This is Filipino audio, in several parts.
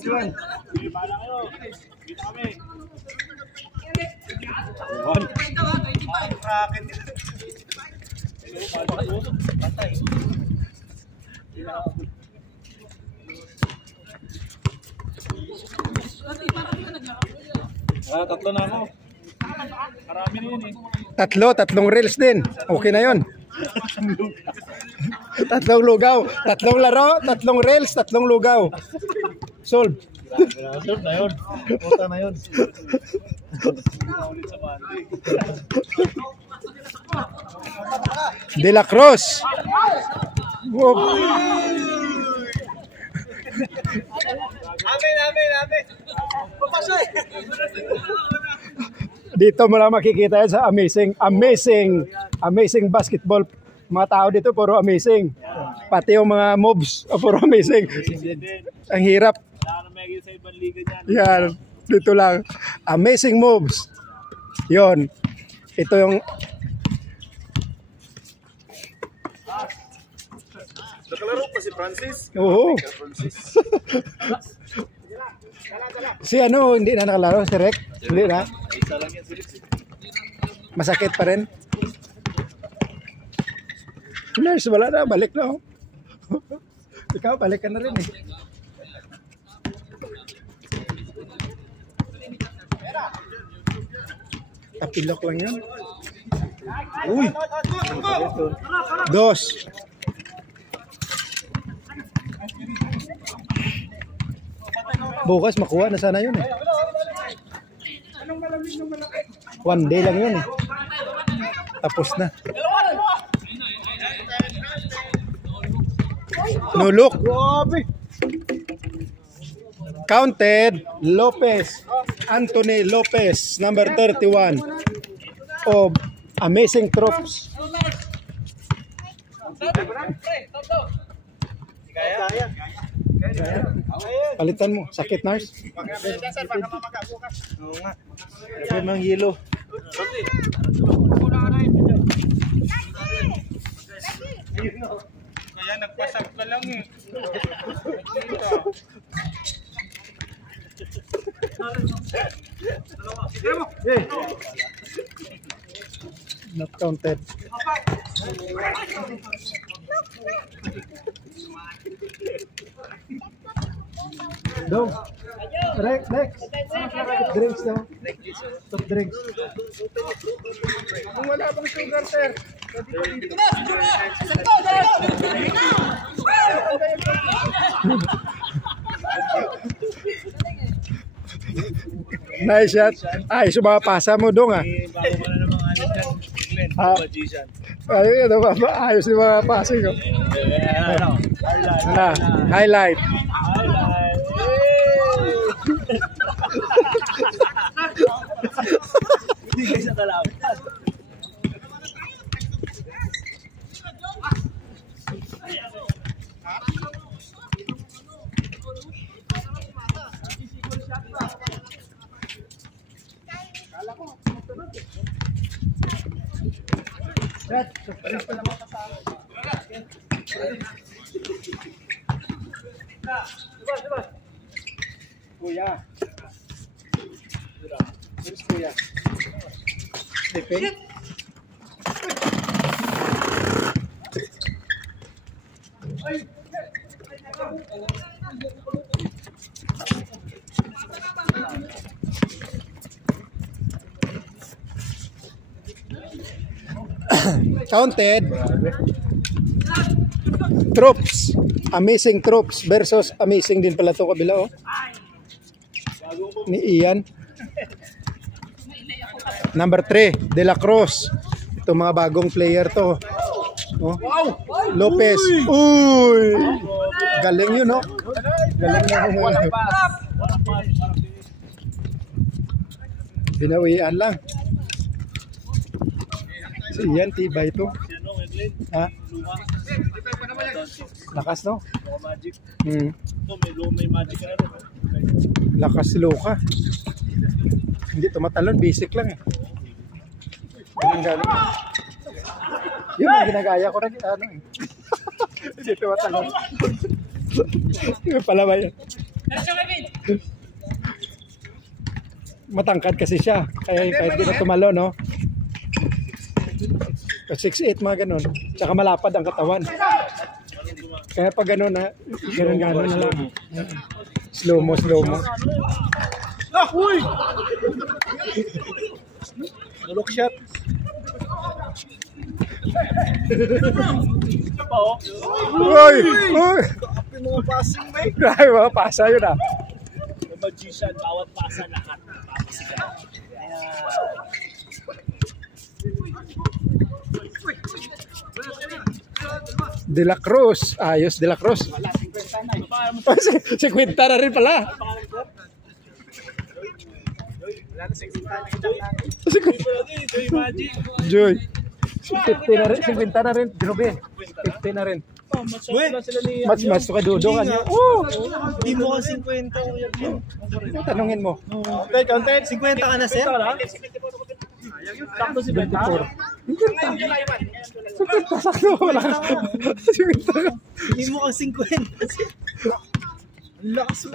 21. Kita kami. Tatlo na ako. Marami na yun eh. Tatlong reels din. Okay na yun. Tatlong lugaw. Tatlong laro, tatlong reels, tatlong lugaw. Solve. Solve na yun. Puta na yun. De La Cruz. Wow. Amin. Papasok. Dito mo lang makikita yan sa amazing basketball. Mga tao dito puro amazing. Pati yung mga moves, puro amazing. Ang hirap. Sa ibang liga dyan. Yan, dito lang. Amazing moves. Yon. Ito yung Nakalaro pa si Francis. oo. Si ano, hindi na nakalaro, si Rek? Hindi na. Isa lang yan si Rix. Masakit pa rin. Nurse, wala na, balik na. Oh. Ikaw, balik ka na rin eh. Tapilok lang yun. Uy! 2. Bukas makuha na sana yun eh. 1 day lang yun eh. Tapos na. No look. Counted. Lopez. Anthony Lopez, number 31 of Amazing Troops. Palitan mo. Sakit, Nars? Oo nga. Lagyan mo ng yelo. Kaya nagpasag ka lang eh. Not counted. Dong. Next. Drinks daw. Top drinks. Kung wala pang sugar, sir. Nice shot. Ay, sumapasa mo dong ah. Bago mo na namang ano dyan. England, magician. Ayun, ayos yung mga passing ko. Highlight. Hindi kayo sa kalapit. Kuya. Where's Kuya? Sleeping? Counted. Troops. Amazing Troops versus Amazing din pala itong kabila, oh. Ni Ian. Number 3, De La Cruz. Ito mga bagong player to. Oh. Lopez. Uy! Galing yun, no? Galing na. Binawian lang. Si Ian, tibay ito. Ha? Lakas, no? Magic. May magic na rin. lakas si Luka. Hindi tumatalon, basic lang eh. Yun ang ginagaya ko na ano eh. Hindi tumatalon. Yung pala ba yun? Matangkad kasi siya. Kaya kahit di na tumalo, no? 6'8", mga ganun. Tsaka malapad ang katawan. Kaya pag ganun na, ganun na lang. Slow mo. Uy! Look shot. Uy! Kapin mga passing, mate. Grabe mga pasa yun ah. The magician, bawat pasa lahat. De La Cruz. Ayos, De La Cruz. 50 na rin pala. Joy. 50 na rin. 50 na rin. Grabe. 50 na rin. Mas ka dudong ano. Hindi mo ka 50. Tanungin mo. Counted. 50 ka na, sir? Sakto si 24. 50 sakto. Wala ka. 50. Hindi mo ka 50. Ang lakas mo.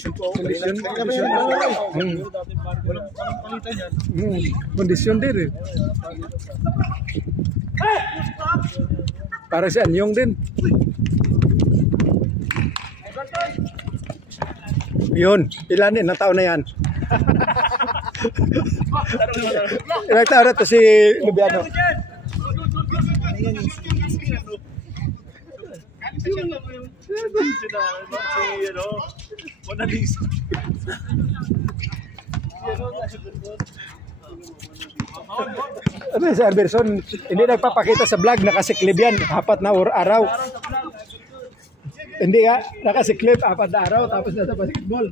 Nakalundag ng gano'n, no? Kondisyon din eh. Para si Anyong din. Yun, ilan din, taon na yan. Ilang taon na to si Lubiano. Ano si Alberson, hindi nagpapakita sa vlog, nakasiklib yan, 4 na araw. Hindi nga, nakasiklib, 4 na araw, tapos nasa basketball.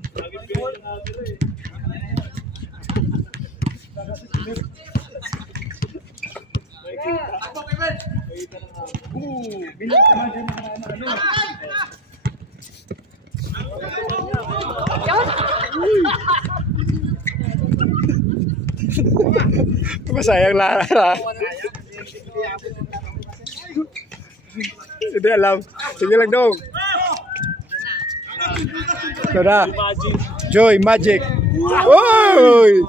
Masayang Lara. Hindi alam. Sige lang dong. Ito na. Joy Magic. Oy!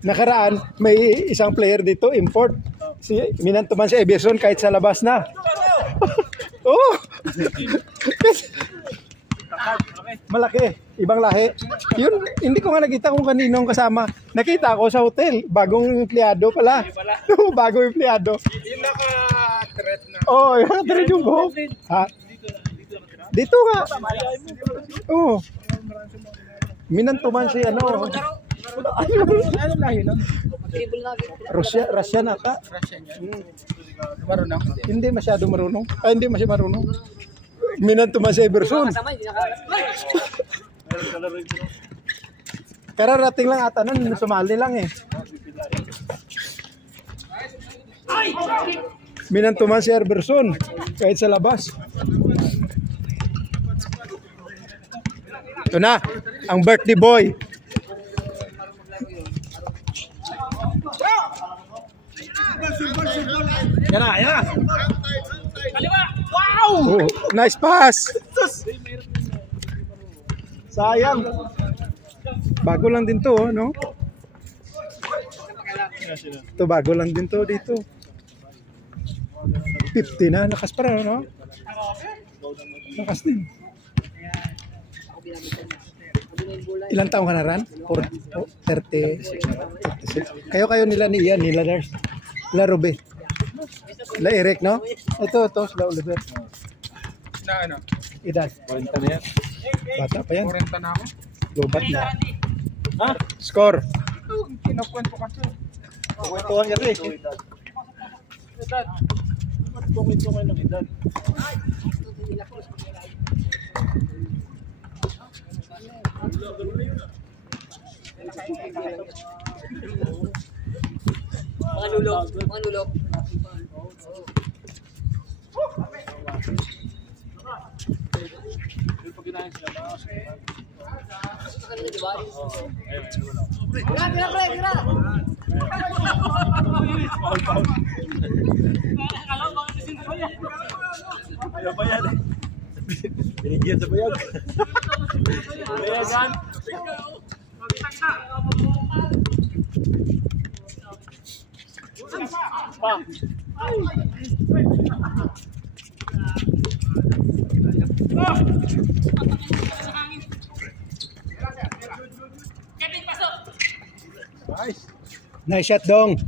Nakaraan, may isang player dito, import. Si Minantuman si Everson kahit sa labas na. Oh! Malaki, ibang lahi. Yun, hindi ko nga nakita kung kaninong kasama. Nakita ko sa hotel, bagong empleyado pala. Bagong empleyado. Yung naka-thread na. Oh, yung thread yung buhok. Ha? Dito nga. Oh. Minantuman si ano. Anong lahi nun? Russia nata. Marunong? Hindi masyado marunong. Hindi masyado marunong. Minantuman si Everson. Kararating lang ata nun, sumali lang eh. Minantuman si Everson kahit sa labas. Ito na, ang birthday boy. Yan na. Wow! Oh, nice pass. Sayang. Bago lang din to, no? Ito bago lang din to dito. 50 na, lakas pa rin, no? Lakas din. Ilang taong ka na ran? 36. Kayo nila ni Ian, nila Lars. La Ruby. La Eric, no? Ito, sila Oliver. Na ano? Edad. 40 na yan. Bata pa yan. 40 na ako. Lobat na. Ha? Score. Kinukwento ka siya. Kwentuhan niya rin. Edad. Kwento kayo ng edad. Mga lulok. Pag ginahin sila, Ano ba yan? Binigyan sa bayag. Bayagan. Pa. Nice. Nice shot, Dong.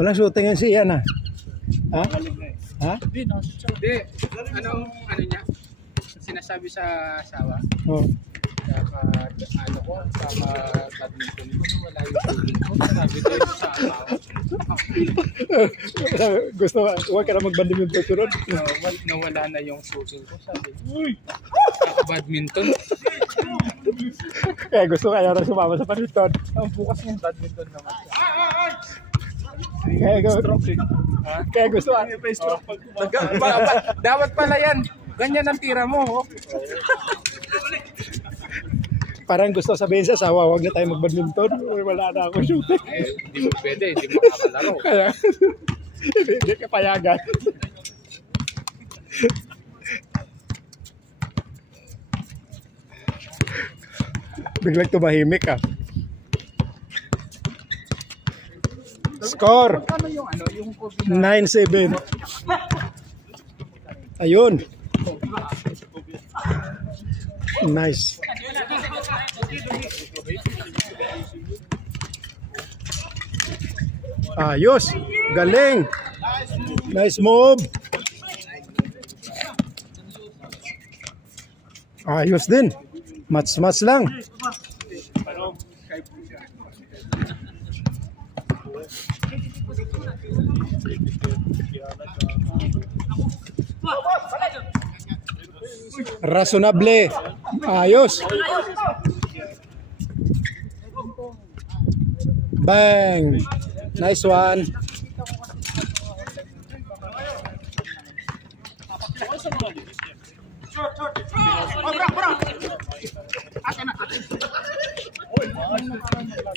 Walang shooting yan si Ian, ha? Ha? Ha? Hindi, anong ano niya? Sinasabi sa asawa. Oh. Dapat ano ko, sama badminton ko, wala yung shooting ko. Sabi ko yun sa asawa. Gusto ka, huwag ka na mag-badminton sunod. Nawala na yung shooting ko. Sabi ko, kaka-badminton. Kaya gusto kaya na sumama sa badminton. Ang bukas ng badminton naman. Kaya gusto ka. Dapat pala yan. Ganyan ang tira mo. Oh. Parang gusto sabihin sa asawa, huwag na tayo mag-badminton. Wala na ako shooting. Hindi mo pwede, hindi mo makakalaro. Kaya, hindi ka payagan. Biglang tumahimik, ah. Score! Ano yung ano, yung 9-7. Ayun. Nice. Ayos. Galing. Nice move. Ayos din. Match lang. Razonable. Ayos. Bang. Nice one.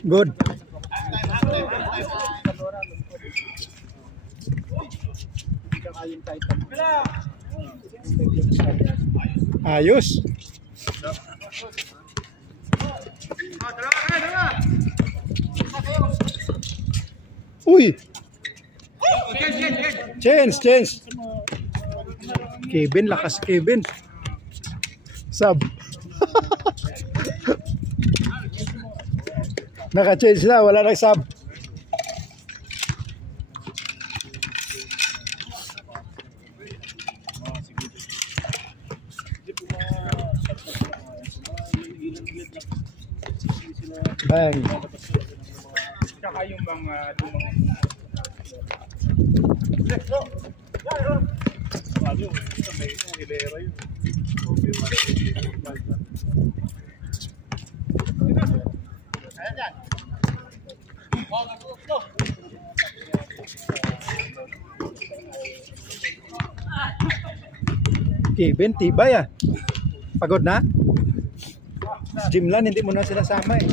Good. Ayos. Uy. Change. Kevin, lakas Kevin. Sub. Naka-change na, wala nang sub. Bang. Tsaka yung mga lumang Kevin, tibay ah. Pagod na? Gym lang, hindi mo na sinasama eh.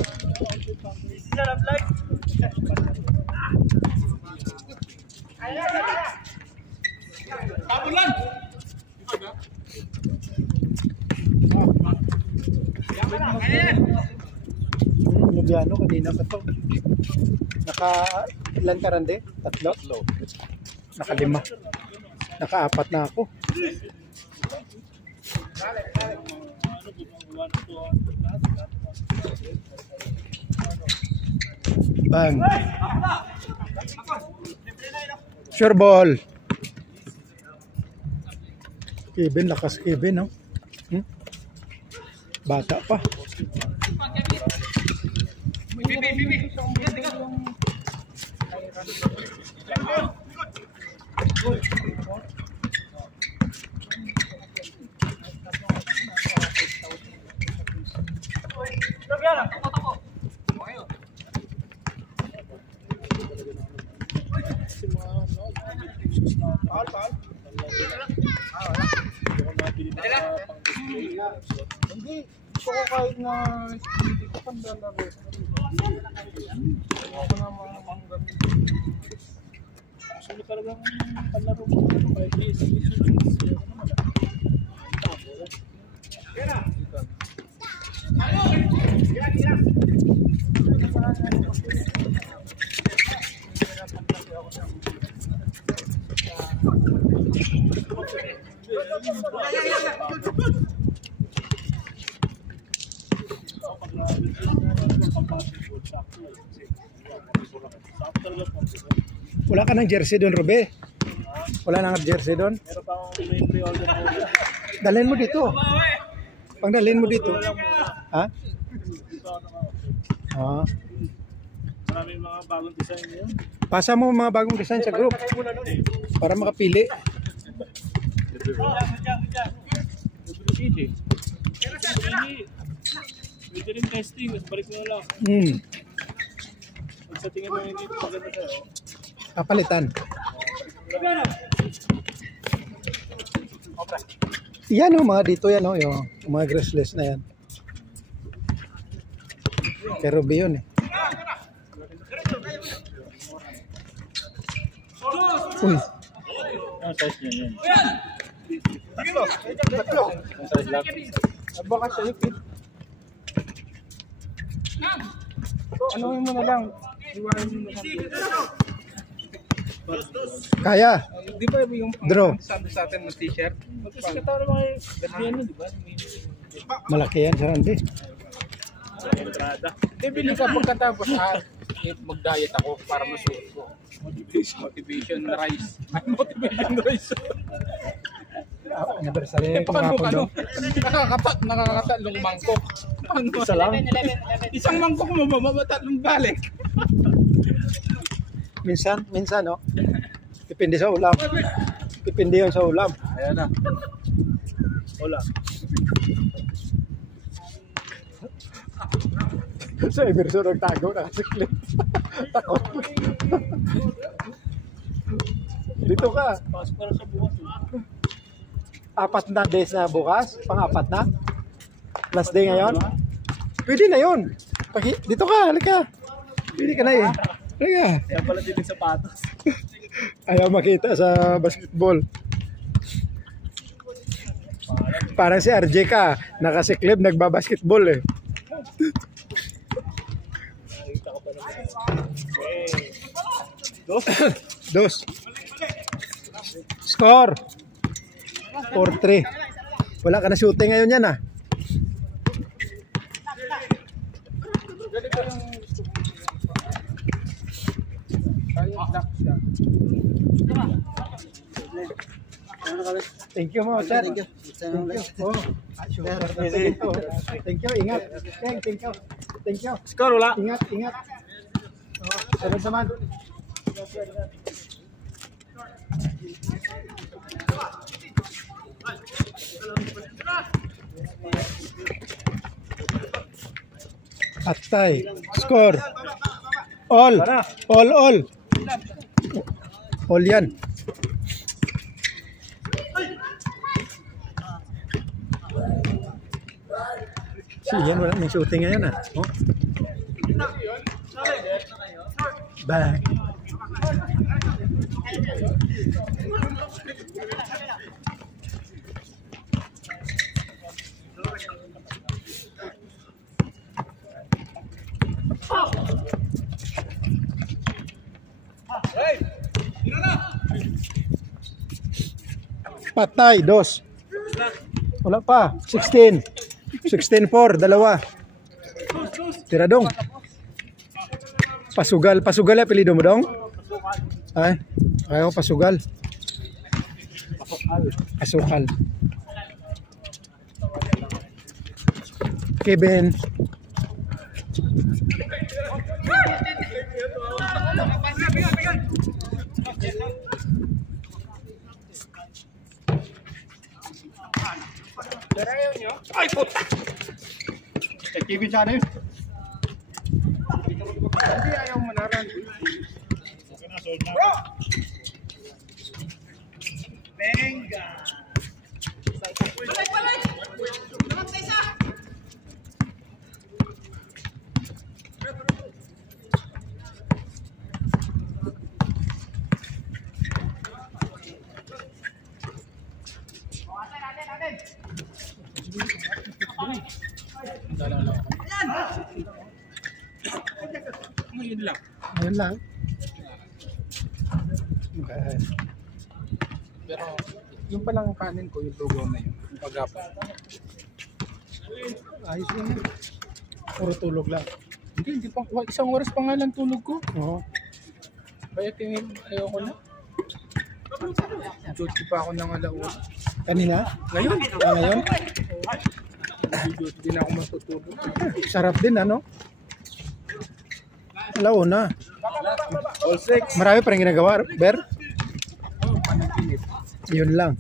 Lubiano, kanina pa to. Ilan ka rande? Tatlo? Naka-5. Naka-4 na ako. Bang. Sure ball. Kevin, lakas Kevin, no? Bata pa. Hindi. Gusto ko kahit na hindi ko pang lalaro. Ako na mga gamit. Gusto ko talagang palaro mo kahit na isang mission. Wala ka ng jersey doon, Robe? Wala nang jersey doon? Meron pa akong may pre-order na ulit. Dalhin mo dito. Pang dalhin mo dito. Ha? Ah. Maraming mga bagong design yun. Pasa mo mga bagong design sa group para makapili. Pwede rin testing, mas balik mo na lang. Pag sa tingin mo hindi maganda sa'yo. Kapalitan. Yan o, mga dito yan o, yung mga gressless na yan. Pero ba yun eh. Uy. Ang size niya yun. Tatlo. Ang size lang. Baka sa ipit. Ano mo na lang? Iwain mo na lang. Kaya. Di ba yung Draw. sabi sa atin ng t-shirt? Kasi katawa naman yung ganyan yun, di ba? Malaki yan sa Randy. Entrada. Hindi, bili ka pagkatapos mag-diet ako para masuot ko. Motivation rice. Ay, motivation rice. Anniversary Paano kahapon ka, daw. nakakatatlong mangkok. Paano? Isa lang. Isang mangkok mo ba? Mabatatlong balik. Minsan, no? Depende sa ulam. Depende yun sa ulam. Ayan na. Wala. Sa Emerson nagtago na kasi clip. Takot. Dito ka. Pasok para sa bukas. 4 na days na bukas. Pang-4 na. Last day ngayon. Pwede na yun. Dito ka. Halika. Pwede ka na eh. Halika. Kaya pala din yung sapatos. Ayaw makita sa basketball. Parang si RJ ka. Nakasiklib, nagbabasketball eh. Nakita ko pa naman. Dos. Score. 4-3. Wala ka na shooting ngayon yan ah. Thank you mo, sir. Thank you. Oh, thank you. Ingat. Thank you. Thank you. Score wala. Ingat. Oh, sunod naman. Atay. Score. All. All yan. Yan, wala nang shooting ngayon ah. Oh. Bang. Patay, 2. Wala pa, 16. 16-4, dalawa. Tiradong. Pasugal ya apelido mo dong? Ay, ayaw pasugal. Pasukal. Kevin. Ay, puta! Kay Kevin siya na yun. Hindi ayaw mo na rin. Bro! Venga! Ngayon lang. Ayun lang. Okay. Pero yung palang kanin ko, yung lugaw na yun. Yung pagapa. Ayos lang yan. Puro tulog lang. Hindi pa. Isang oras pa nga lang tulog ko. Oo. Kaya tingin, ayoko na. Duty pa ako ng alauna. Kanina? Ngayon? Ngayon? Hindi na ako matutulog. Sarap din, ano? Alauna. All six. Marami pa rin ginagawa, Ber? Yun lang.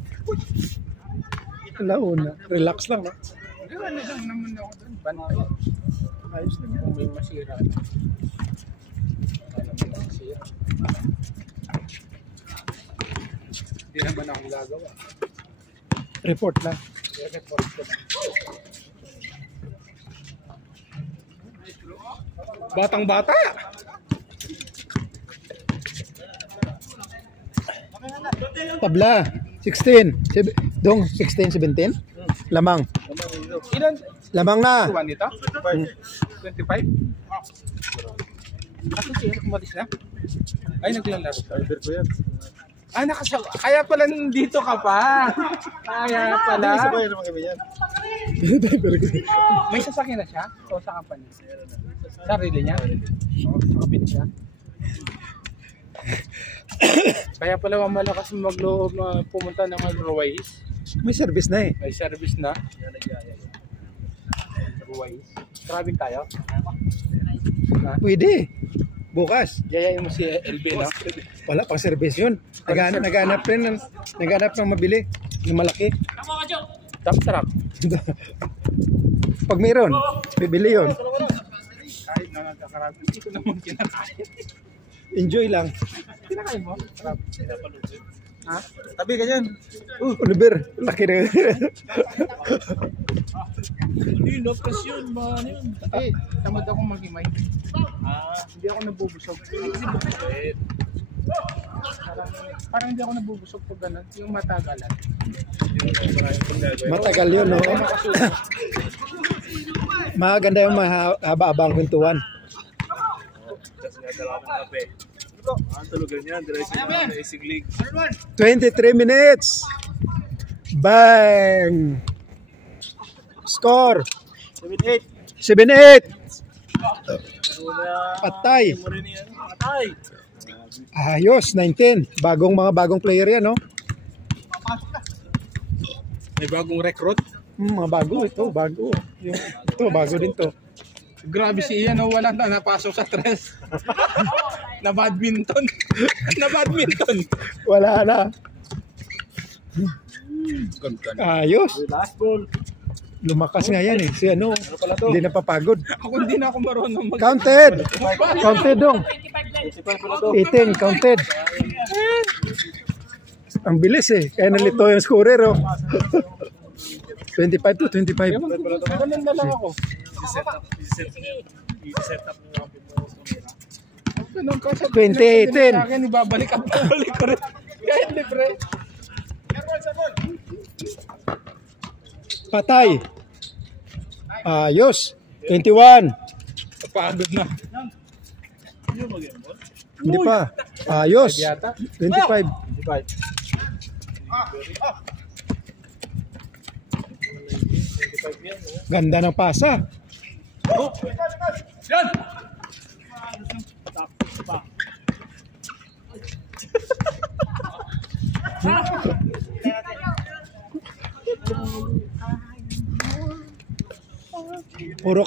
Alauna. Relax lang, no? Hindi, ano lang naman ako doon. Bantay. Ayos lang yan. Kung may masira. Wala naman masira. Hindi naman ako gagawa. Report lang. Report ko na. Batang bata! Tabla. 16. Dong, 16, 17? Lamang. Ilan? Lamang na. Tuwan nito? 25? Kasi siya kumalis na? Ay, naglalaro. Order ko yan. Ah, kaya pala nandito ka pa. Kaya pala. May sasakyan na siya? O sa company? Sarili niya? O, sa company siya? Kaya pala malakas magloob pumunta ng Ruwais. May service na eh. May service na. Ruwais. Travel tayo? Pwede. Bukas. Yayain mo si LB na. Wala pang service yun. Naghanap ng mabili. Ng malaki. Sarap. Pag mayroon, bibili yun. Kahit na nagkakarami, hindi ko naman kinakain. Enjoy lang. Kinakain mo? Sarap. Ha? Tabi ka dyan. Oliver, laki na. Hindi, lokasyon, ba yun? Eh, tamad akong maghimay. Hindi ako nabubusog. Parang hindi ako nabubusog pag gano'n. Yung matagalan. Matagal yun, no? Maganda yung mahaba-abang kwentuhan. Kasi nga dala ng kape. Ang tulugan yan, diretso na sa Isig League. 23 minutes. Bang! Score. 7-8. 7-8. Patay. Patay. Ayos, 19. Bagong player yan, no? May bagong recruit. Mga bago ito, bago. Ito, bago din to. Grabe si Ian, wala na napasok sa tres. Na badminton. Na badminton. Wala na. Ayos. Last ball. Lumakas nga yan eh. Si ano, hindi napapagod. Ako hindi na ako marunong mag... Counted. Counted dong. 18, counted. Ang bilis eh. Kaya nalito yung scorer, oh. 25 to 25. Ganun na lang ako. I-set up mo ang Ganun ka sa 2018. sa akin, ibabalik ang balik ko rin. Kahit libre. Patay. Ayos. 21. Napagod na. Hindi pa. Ayos. Yata. 25. Ganda ng pasa. Yan! Puro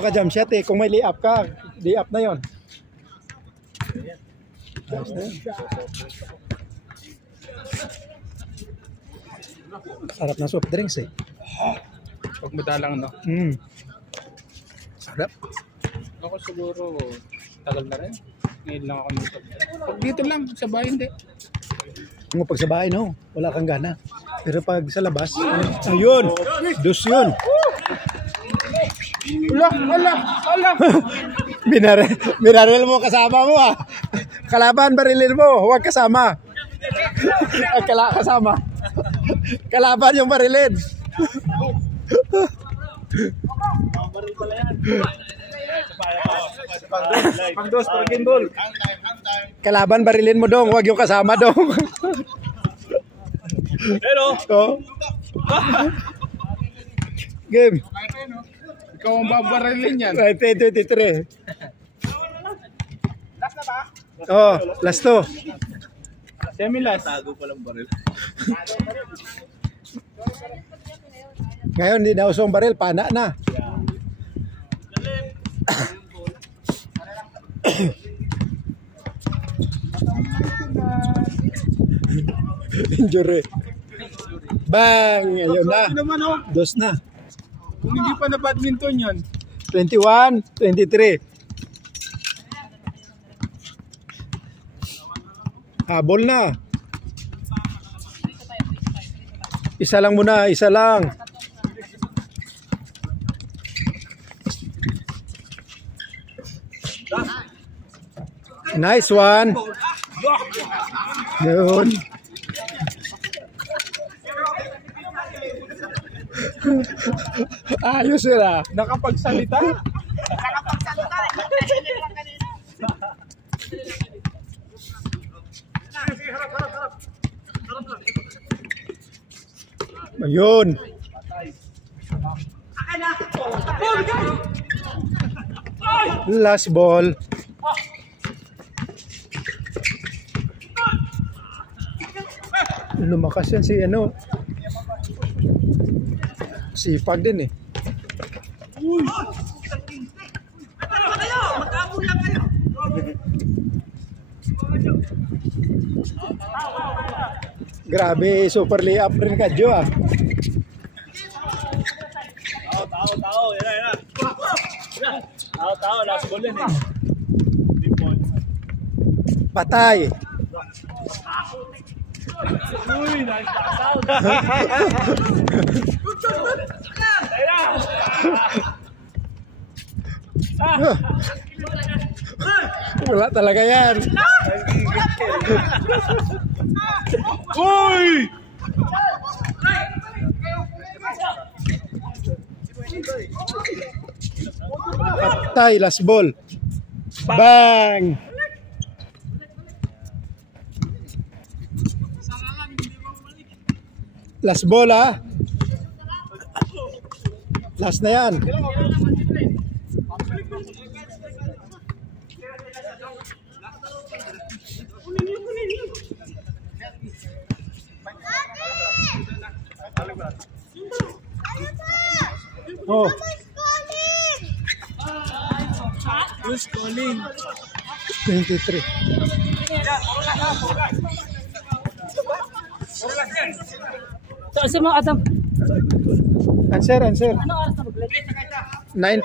ka jump shot eh. Kung may lay-up ka, lay-up na yon. Ayos na yun. Sarap na soft drinks eh. Pag madalang no. Sarap. Ako siguro tagal na rin. Ngayon lang ako nito. Pag dito lang, sa bahay hindi. Kung pag sa bahay, no, wala kang gana. Pero pag sa labas, ayun, dos yun. Wala. Binaril mo kasama mo ah. Kalaban, barilin mo, huwag kasama. Kasama. Kalaban yung barilin. Baril pala yan. Pang-dos, para gimbal. Kalaban barilin mo dong, wag yung kasama dong. Pero, Oh. Game. Ikaw ang babarilin yan. 2023. Oh, last to. semi-last. Tago palang baril. Ngayon hindi na usong baril, pana na. Injury. Bang! Ayun na. Naman oh. Dos na. Kung hindi pa na badminton yun. 21, 23. Habol na. Isa lang muna, isa lang. Nice one. Yun. Ayos sila. Nakapagsalita. Ayun. Last ball. Lumakas yan si ano. Sipag din eh. Grabe, super layup rin ka, Jo ah. Tao. Yan. Tao. Last ball yan eh. Patay. Uy, nice pass out. Wala talaga yan. Uy! Patay, last ball. Bang! Last ball ah. Last na yan. Oh. Who's calling? 23. So, mo Adam. Answer. Ano oras na mag-live? 9.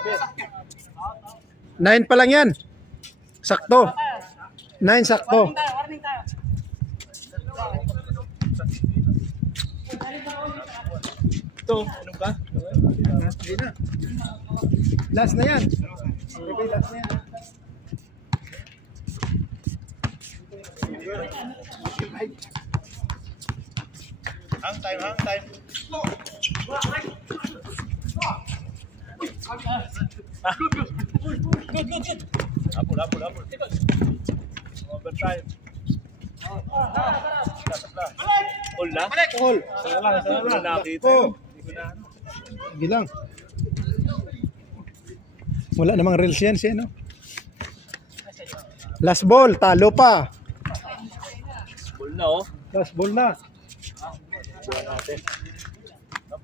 9 pa lang yan. Sakto. 9 sakto. Warning tayo. Ito, ano ba? Last na yan. Okay, last na yan. Hang time. Good. Apul. Overtime. All na? All. Wala nakita. Oh. Sige lang. Wala namang reels yan siya, no? Last ball, talo pa. All na oh. Last ball na.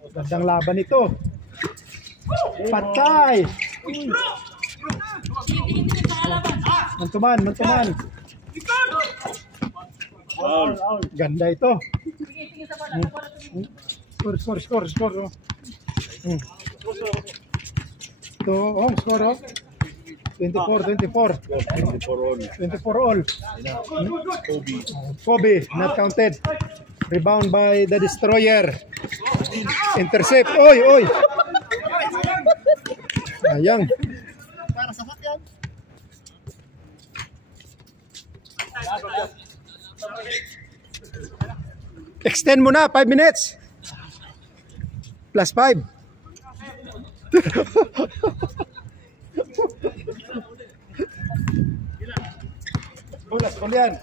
Gandang laban ito. Patay. Mantuman. Ganda ito. Score. Ito, score. 24 all. Kobe, not counted. Rebound by the Destroyer. Intercept. Oy. Sayang. Extend mo na, 5 minutes. +5. Bolas, yan.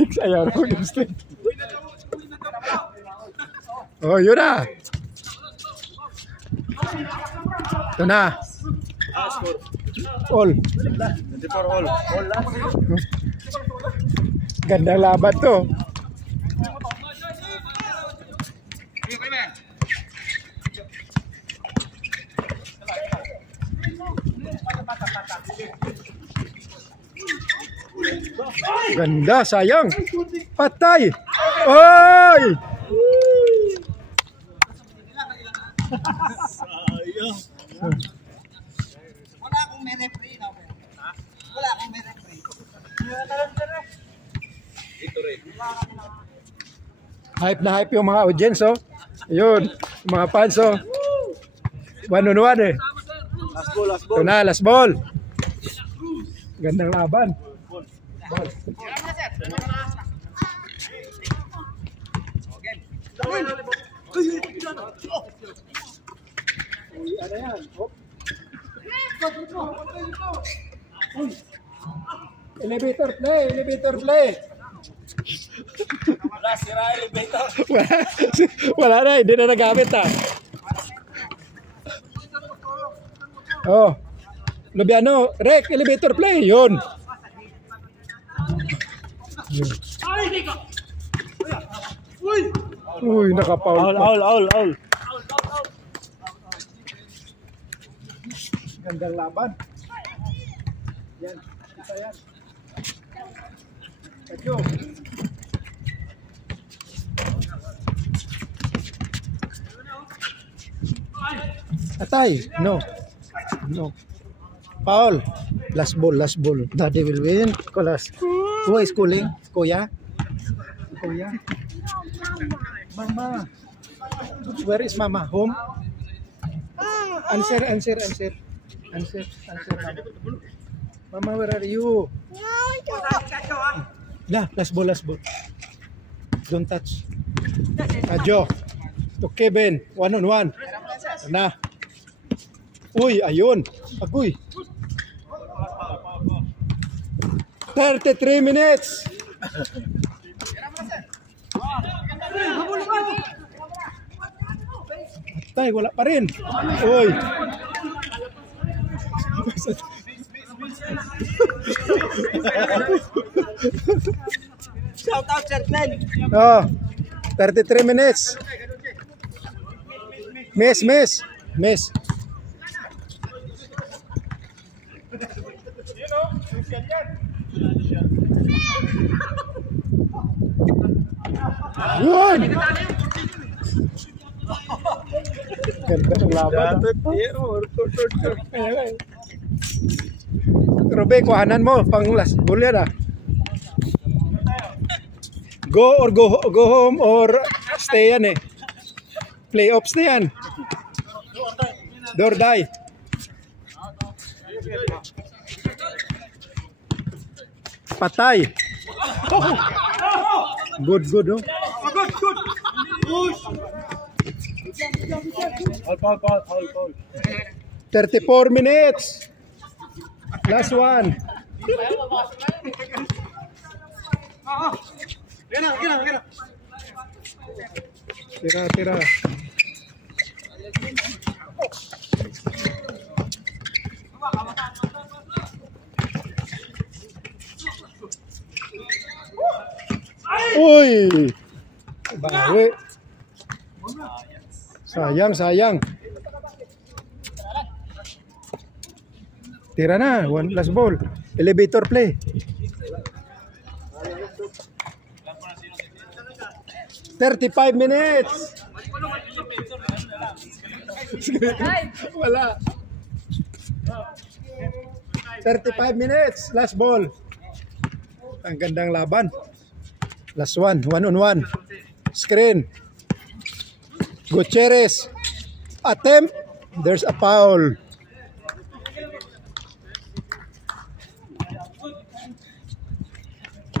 X ayaw ko yung straight. Oh, yun na. Ito na. All. Gandang laban to. Ganda, sayang. Patay. Oy! Wala akong may referee na. Wala akong may referee. Hype na hype yung mga audience, oh. Ayun, yung mga fans, oh. 1-on-1 eh. Last ball, last Ito na, last ball. Gandang laban. Elevator play, elevator play. Wala, sira elevator. Wala na, hindi na nagamit ah. Oh. Lubiano, rec, elevator play, yun. Uy, nakapaul. Aul. Gandang laban. Yan, kita yan. Thank you. Atay, no. No. Paul, last ball. Daddy will win. Colas. Who is calling? Kuya? Mama. Where is Mama? Home? Answer. Mama, where are you? Nah, last ball. Don't touch. Adjo. To Kevin. 1-on-1. Na. Uy, ayun. Agoy. 33 minutes. Tay, wala pa rin. Uy. Shout out, Sir Glenn. Oh, 33 minutes. Miss. Yun! Ganda ng laban. Robe, kuhanan mo. Pang last goal yan ah. Go home or stay yan eh. Playoffs na yan. Do or die. Patay. Good oh. Paul. 34 minutes. Last one. Tira. Uy! Bawi. Sayang. Tira na, one last ball. Elevator play. $35 minutes. Wala. 35 minutes. Last ball. Ang gandang laban. Last one. 1-on-1. Screen. Gutierrez. Attempt. There's a foul.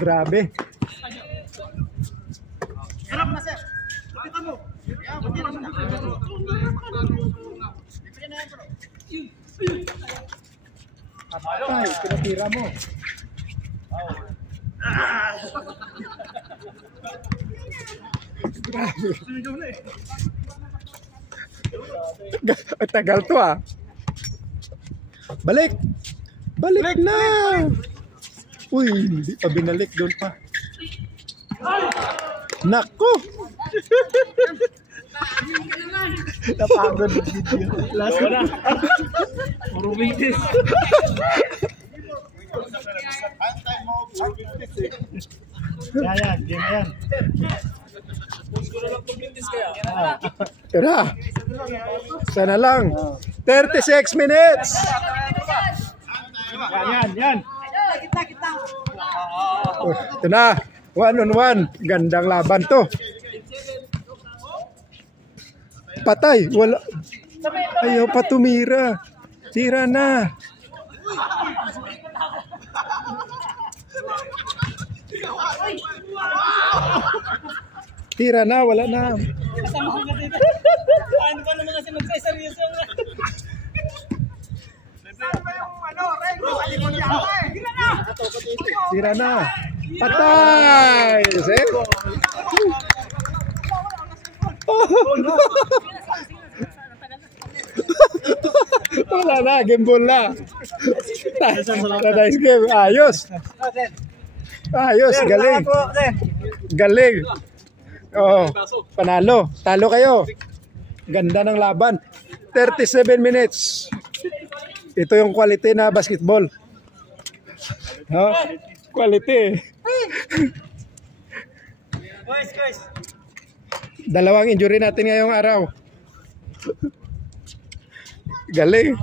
Grabe. Harap na, sir. Lapitan mo. Patay, pinatira mo. Grabe. Tagal to ah. Balik! Balik na! Uy, hindi pa binalik doon pa. Nako! Napagod yung video. Last na. Puro waitis. Yan, game yan. Siguro lang pag waitis kaya. Tara! Sana lang. 36 minutes! Yan. Kita. Oh, ito na. 1-on-1. Gandang laban to. Patay. Wala. Ayaw pa tumira. Tira na. Tira na. Wala na. Paano ba naman kasi magsaseryoso nga? Tira na. Patay. See? Wala na. Game ball na. Nice game. Ayos. Ayos. Galing. Galing. Oh, panalo. Talo kayo. Ganda ng laban. 37 minutes. Ito yung quality na basketball. No? Quality. Dalawang injury natin ngayong araw. Galing.